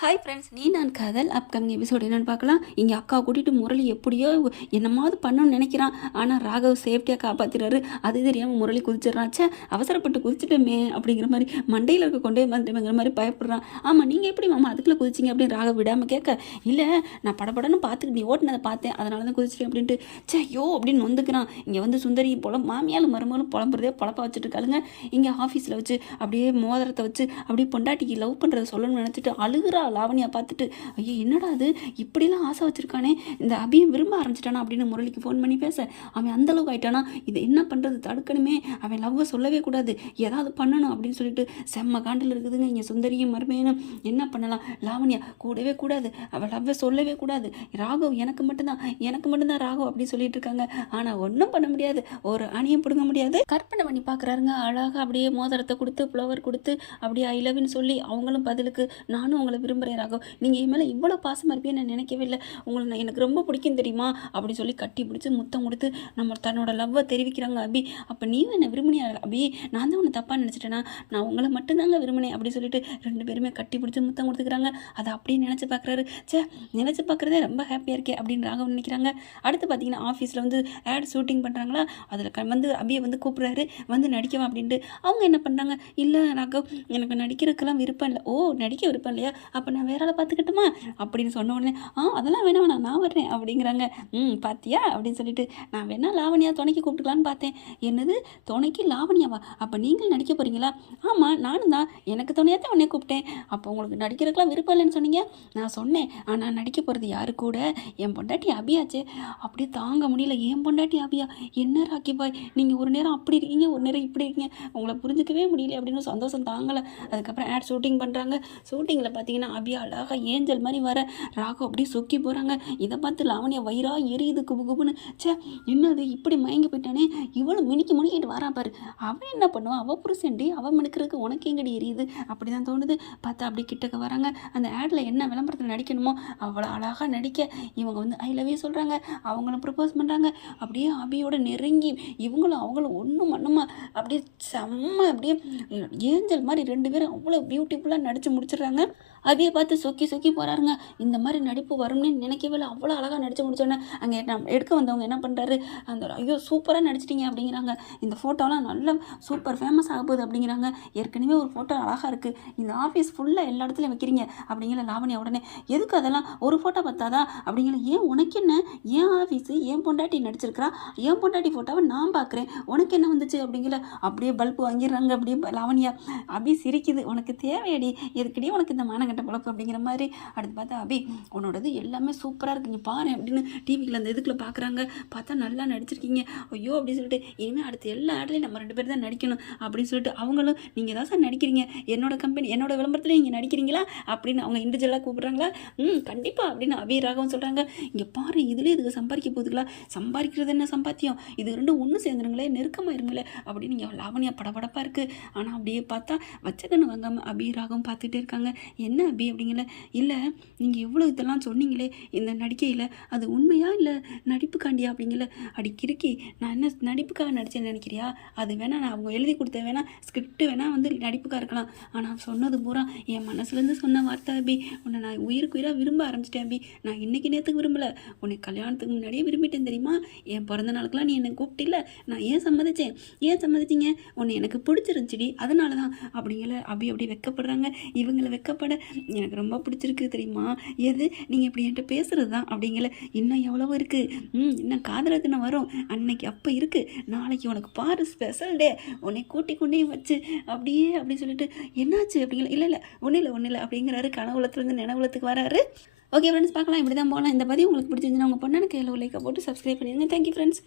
Hi friends நீ நான் காதல் அப்கமிங் எபிசோட் என்னென்னு பார்க்கலாம். இங்கே அக்கா கூட்டிகிட்டு முரளி எப்படியோ என்னமாவது பண்ணணும்னு நினைக்கிறான். ஆனால் ராகவ் சேஃப்டியாக காப்பாற்றுறாரு அது தெரியாமல் முரளி குதிச்சிடறாச்சே. அவசரப்பட்டு குதிச்சிட்டோமே அப்படிங்கிற மாதிரி மண்டையில் இருக்க கொண்டே மாதிரிங்கிற மாதிரி பயப்படுறான். ஆமாம் நீங்கள் எப்படி மாமா அதுக்குள்ளே குதிச்சிங்க அப்படின்னு ராகவ் விடாமல் கேட்க இல்லை நான் படப்படன்னு பார்த்துட்டு நீ ஓட்டினதை பார்த்தேன். அதனால தான் குதிச்சிட்டேன் அப்படின்ட்டு சே யோ அப்படின்னு நொந்துக்கிறான். இங்கே வந்து சுந்தரி புலம் மாமியாலும் மருமகளும் புலம்புறதே புழப்பா வச்சுட்டு இருக்காளுங்க இங்கே ஆஃபீஸில் வச்சு அப்படியே மோதிரத்தை வச்சு அப்படியே பொண்டாட்டிக்கு லவ் பண்ணுறத சொல்லணும்னு நினச்சிட்டு அழுகுறா லாவணியா பார்த்துட்டு ஐயோ என்னடா அது? இப்படிலாம் ஆசை வச்சுருக்கானே. இந்த அபியை விரும்ப ஆரம்பிச்சிட்டானா? அப்படின்னு முரளிக்கு ஃபோன் பண்ணி பேச அவன் அந்தளவுக்கு ஆயிட்டானா? இது என்ன பண்ணுறது தடுக்கணுமே. அவன் லவ்வை சொல்லவே கூடாது. ஏதாவது பண்ணணும் அப்படின்னு சொல்லிட்டு செம்ம காண்டில் இருக்குதுங்க. இங்கே சுந்தரியும் மருமையனும் என்ன பண்ணலாம்? லாவணியா கூடவே கூடாது. அவள் லவ்வை சொல்லவே கூடாது. ராகவ் எனக்கு மட்டும்தான். எனக்கு மட்டும்தான் ராகவ் அப்படின்னு சொல்லிட்டு இருக்காங்க. ஆனால் ஒன்றும் பண்ண முடியாது. ஒரு அணியும் பிடுங்க முடியாது. கற்பனை பண்ணி பார்க்குறாருங்க அழகாக அப்படியே மோதிரத்தை கொடுத்து ஃப்ளவர் கொடுத்து அப்படியே ஐ லவ்னு சொல்லி அவங்களும் பதிலுக்கு நானும் உங்களை விரும்புகிறேன் ராகவ் நீங்கள் என் மேலே இவ்வளோ பாசமாக இருப்பேன்னு நான் நினைக்கவே இல்லை. உங்களை நான் எனக்கு ரொம்ப பிடிக்கும் தெரியுமா? அப்படின்னு சொல்லி கட்டி பிடிச்சி முத்தம் கொடுத்து நம்ம தன்னோட லவ்வை தெரிவிக்கிறாங்க அபி. அப்போ நீயும் என்னை விரும்பினியா அபி? நான் தான் உன்னை தப்பாக நினச்சிட்டேனா? நான் உங்களை மட்டும்தாங்க விரும்பினேன் அப்படின்னு சொல்லிட்டு ரெண்டு பேருமே கட்டி பிடிச்சி முத்தம் கொடுத்துக்கிறாங்க. அதை அப்படியே நினச்சி பார்க்குறாரு சே நினச்சி பார்க்குறதே ரொம்ப ஹாப்பியாக இருக்கே அப்படின்னு ராகவ் நினைக்கிறாங்க. அடுத்து பார்த்தீங்கன்னா ஆஃபீஸில் வந்து ஆட் ஷூட்டிங் பண்ணுறாங்களா அதில் க வந்து அபியை வந்து கூப்பிட்றாரு. வந்து நடிக்கவா அப்படின்ட்டு. அவங்க என்ன பண்ணுறாங்க இல்லை ராகவ் எனக்கு நடிக்கிறதுக்கெல்லாம் விருப்பம் இல்லை. ஓ நடிக்க விருப்பம் இல்லையா? அப்போ அப்போ நான் வேற ஆளை பார்த்துக்கட்டுமா? அப்படின்னு சொன்ன உடனே ஆ அதெல்லாம் வேணாம் வேணாம் நான் வர்றேன் அப்படிங்கிறாங்க. ம் பாத்தியா? அப்படின்னு சொல்லிட்டு நான் வேணா லாவணியா துணைக்கு கூப்பிட்டுக்கலான்னு பார்த்தேன். என்னது? துணைக்கு லாவணியாவா? அப்போ நீங்கள் நடிக்க போகிறீங்களா ஆமாம் நானும் தான். எனக்கு துணையாக தான் உடனே கூப்பிட்டேன். அப்போ உங்களுக்கு நடிக்கிறதுக்கெலாம் விருப்பம் இல்லைன்னு சொன்னீங்க? நான் சொன்னேன். ஆனால் நடிக்க போகிறது யாரு கூட? என் பொண்டாட்டி அபியாச்சே. அப்படியே தாங்க முடியல. என் பொண்டாட்டி அபியா? என்ன ராக்கி பாய்? நீங்கள் ஒரு நேரம் அப்படி இருக்கீங்க ஒரு நேரம் இப்படி இருக்கீங்க. உங்களை புரிஞ்சுக்கவே முடியல. அப்படின்னு சந்தோஷம் தாங்கலை. அதுக்கப்புறம் ஆட் ஷூட்டிங் பண்ணுறாங்க ஷூட்டிங்கில் பார்த்தீங்கன்னா அபியா அழகாக ஏஞ்சல் மாதிரி வர ராகு அப்படியே சொக்கி போகிறாங்க இதை பார்த்து லாவணியா வயிறா எரியுது குபு குபுன்னு. ச்சே என்னது இப்படி மயங்கி போயிட்டானே. இவ்வளோ மினிக்கி முனிக்கிட்டு வரா பாரு. அவன் என்ன பண்ணுவான் அவள் புருஷன்டி அவன் மினுக்கிறதுக்கு உனக்கு எங்கடி எரியுது? அப்படி தான் தோணுது. பார்த்தா அப்படி கிட்டக்க வராங்க. அந்த ஆடில் என்ன விளம்பரத்தில் நடிக்கணுமோ அவ்வளோ அழகாக நடிக்க இவங்க வந்து ஐ லவ் யூ சொல்கிறாங்க அவங்களும் ப்ரப்போஸ் பண்ணுறாங்க அப்படியே அபியோட நெருங்கி இவங்களும் அவங்களும் ஒன்றும் பண்ணுமா அப்படியே செம்ம அப்படியே ஏஞ்சல் மாதிரி ரெண்டு பேரும் அவ்வளோ பியூட்டிஃபுல்லாக நடித்து முடிச்சிடுறாங்க. அது அபியை பார்த்து சொக்கி சொக்கி போகிறாருங்க இந்த மாதிரி நடிப்பு வரும்னு நினைக்கவே இல்லை. அவ்வளோ அழகாக நடித்து முடிச்சோன்னே அங்கே எடுக்க வந்தவங்க என்ன பண்ணுறாரு அந்த ஐயோ சூப்பராக நடிச்சிட்டிங்க அப்படிங்கிறாங்க. இந்த ஃபோட்டோலாம் நல்ல சூப்பர் ஃபேமஸ் ஆக போகுது அப்படிங்கிறாங்க. ஏற்கனவே ஒரு ஃபோட்டோ அழகாக இருக்குது இந்த ஆஃபீஸ் ஃபுல்லாக எல்லா இடத்துலையும் வைக்கிறீங்க அப்படிங்கிற லாவணியா உடனே எதுக்கு அதெல்லாம்? ஒரு ஃபோட்டோ பார்த்தாதா அப்படிங்கிற ஏன் உனக்கு என்ன? ஏன் ஆஃபீஸு ஏன் பொண்டாட்டி நடிச்சிருக்கிறா? ஏன் பொண்டாட்டி ஃபோட்டோவை நான் பார்க்குறேன் உனக்கு என்ன வந்துச்சு? அப்படிங்கிற அப்படியே பல்ப் வாங்கிடுறாங்க. அப்படியே லாவணியா அப்படி சிரிக்குது. உனக்கு தேவையடி. எதுக்கடி உனக்கு இந்த மானங்கட்ட குழப்பம் அப்படிங்கிற மாதிரி. அடுத்து பார்த்தா அபி உன்னோடது எல்லாமே சூப்பராக இருக்குங்க பாரு அப்படின்னு டிவியில் அந்த இதுக்குள்ள பார்க்குறாங்க பார்த்தா நல்லா நடிச்சிருக்கீங்க. ஐயோ அப்படின்னு சொல்லிட்டு இனிமேல் அடுத்து எல்லா ஆட்லையும் நம்ம ரெண்டு பேர் தான் நடிக்கணும் அப்படின்னு சொல்லிட்டு அவங்களும் நீங்கள் தான் சார் நடிக்கிறீங்க. என்னோட கம்பெனி என்னோட விளம்பரத்தில் நீங்கள் நடிக்கிறீங்களா? அப்படின்னு அவங்க இண்டிவிஜுவலாக கூப்பிட்றாங்களா? ம் கண்டிப்பாக அப்படின்னு அபி ராகவும் சொல்கிறாங்க இங்கே பாரு இதுலேயே இதுக்கு சம்பாதிக்க போகுதுங்களா? சம்பாதிக்கிறது என்ன சம்பாத்தியம்? இது ரெண்டும் ஒன்று சேர்ந்துருங்களே நெருக்கமாக இருங்களே அப்படின்னு இங்கே லாவணியா படபடப்பாக இருக்குது ஆனால் அப்படியே பார்த்தா வச்சக்கண்ணு வாங்காமல் அபி ராகவும் பார்த்துட்டே இருக்காங்க. என்ன அபி அப்படிங்கல இல்லை நீங்கள் எவ்வளோ இதெல்லாம் சொன்னீங்களே இந்த நடிக்கையில் அது உண்மையா இல்லை நடிப்புக்காண்டியா? அப்படிங்கல அடி கிறுக்கி நான் என்ன நடிப்புக்காக நடிச்சேன்னு நினைக்கிறியா? அது வேணா நான் அவங்க எழுதி கொடுத்த வேணா ஸ்கிரிப்ட் வேணா வந்து நடிப்புக்காக இருக்கலாம். ஆனால் சொன்னது பூரா என் மனசுலேருந்து சொன்ன வார்த்தை அபி. உன்னை நான் உயிருக்கு உயிராக விரும்ப ஆரம்பிச்சிட்டேன் அபி. நான் இன்னைக்கு நேரத்துக்கு விரும்பலை. உன்னை கல்யாணத்துக்கு முன்னாடியே விரும்பிட்டேன் தெரியுமா? என் பிறந்த நாளுக்கெலாம் நீ என்னை கூப்பிட்டில்ல. நான் ஏன் சம்மதிச்சேன்? ஏன் சம்மதிச்சிங்க? உன்னை எனக்கு பிடிச்சிருந்துச்சிடி. அதனால தான் அப்படிங்கிற அப்படி அப்படி வெக்கப்படுறாங்க. இவங்களை வெக்கப்பட எனக்கு ரொம்ப பிடிச்சிருக்கு தெரியுமா? எது? நீங்கள் இப்படி என்கிட்ட பேசுகிறது தான் அப்படிங்கிற இன்னும் எவ்வளவோ இருக்குது ம் இன்னும் காதல் தினம் வரும்? அன்னைக்கு அப்போ இருக்குது நாளைக்கு உனக்கு பாரு ஸ்பெஷல் டே உன்னை கூட்டி கொண்டே வச்சு அப்படியே அப்படி சொல்லிட்டு என்னாச்சு? அப்படிங்கிற இல்லை இல்லை. ஒன்றும் இல்லை ஒன்றும் இல்லை. அப்படிங்கிறாரு. கனவுலத்துலேருந்து நினைவுலத்துக்கு வராரு. ஓகே ஃப்ரெண்ட்ஸ் பார்க்கலாம். இப்படி தான் போகலாம். இந்த பதிவு உங்களுக்கு பிடிச்சிருந்துன்னா உங்கள் பொண்ணு கையில் லைக்கை போட்டு சப்ஸ்கிரைப் பண்ணிடுங்க. Thank you friends